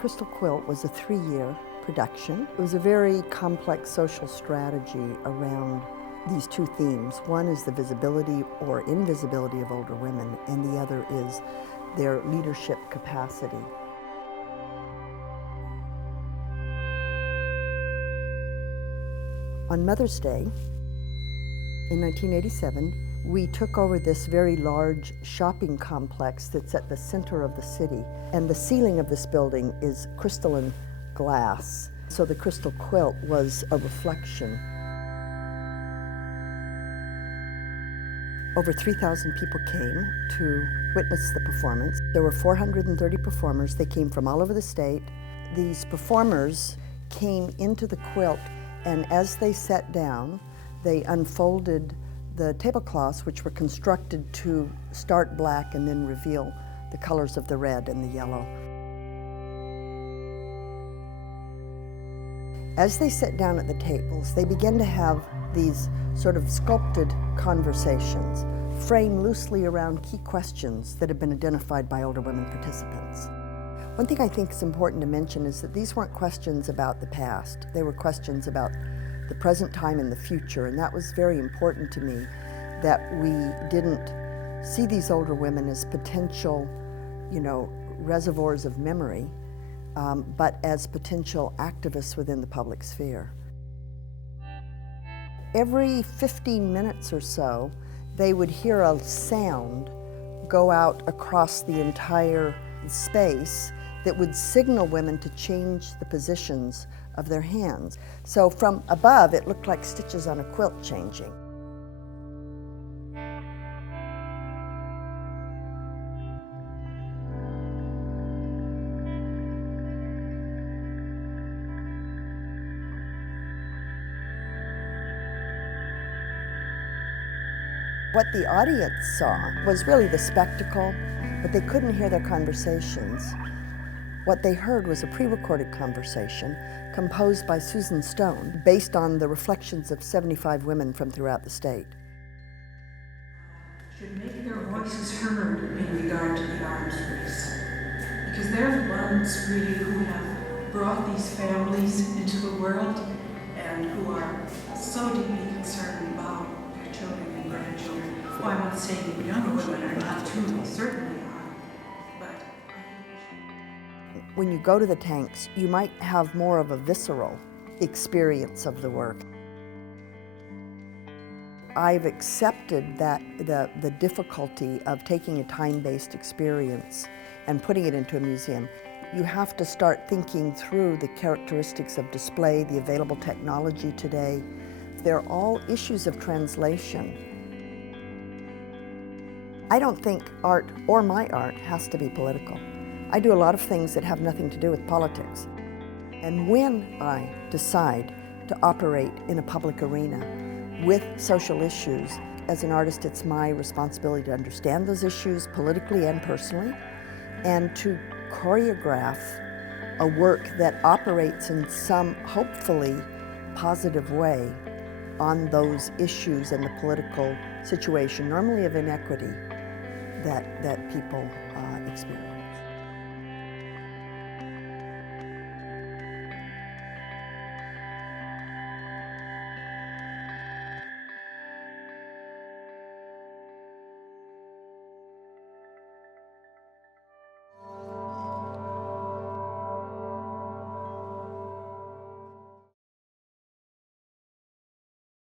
Crystal Quilt was a 3-year production. It was a very complex social strategy around these two themes. One is the visibility or invisibility of older women, and the other is their leadership capacity. On Mother's Day, in 1987, we took over this very large shopping complex that's at the center of the city. And the ceiling of this building is crystalline glass. So the Crystal Quilt was a reflection. Over 3,000 people came to witness the performance. There were 430 performers. They came from all over the state. These performers came into the quilt, and as they sat down, they unfolded the tablecloths, which were constructed to start black and then reveal the colors of the red and the yellow. As they sat down at the tables, they began to have these sort of sculpted conversations, framed loosely around key questions that have been identified by older women participants. One thing I think is important to mention is that these weren't questions about the past. They were questions about the present time and the future, and that was very important to me, that we didn't see these older women as potential, reservoirs of memory, but as potential activists within the public sphere. Every 15 minutes or so, they would hear a sound go out across the entire space that would signal women to change the positions of their hands. So from above, it looked like stitches on a quilt changing. What the audience saw was really the spectacle, but they couldn't hear their conversations. What they heard was a pre-recorded conversation composed by Susan Stone based on the reflections of 75 women from throughout the state. Should make their voices heard in regard to the arms race, because they're the ones really who have brought these families into the world and who are so deeply concerned about their children and grandchildren. Well, I'm not saying that younger women are not true, they certainly are, but when you go to the tanks, you might have more of a visceral experience of the work. I've accepted that the difficulty of taking a time-based experience and putting it into a museum. You have to start thinking through the characteristics of display, the available technology today. They're all issues of translation. I don't think art, or my art, has to be political. I do a lot of things that have nothing to do with politics. And when I decide to operate in a public arena with social issues, as an artist, it's my responsibility to understand those issues politically and personally, and to choreograph a work that operates in some hopefully positive way on those issues and the political situation, normally of inequity, that people experience.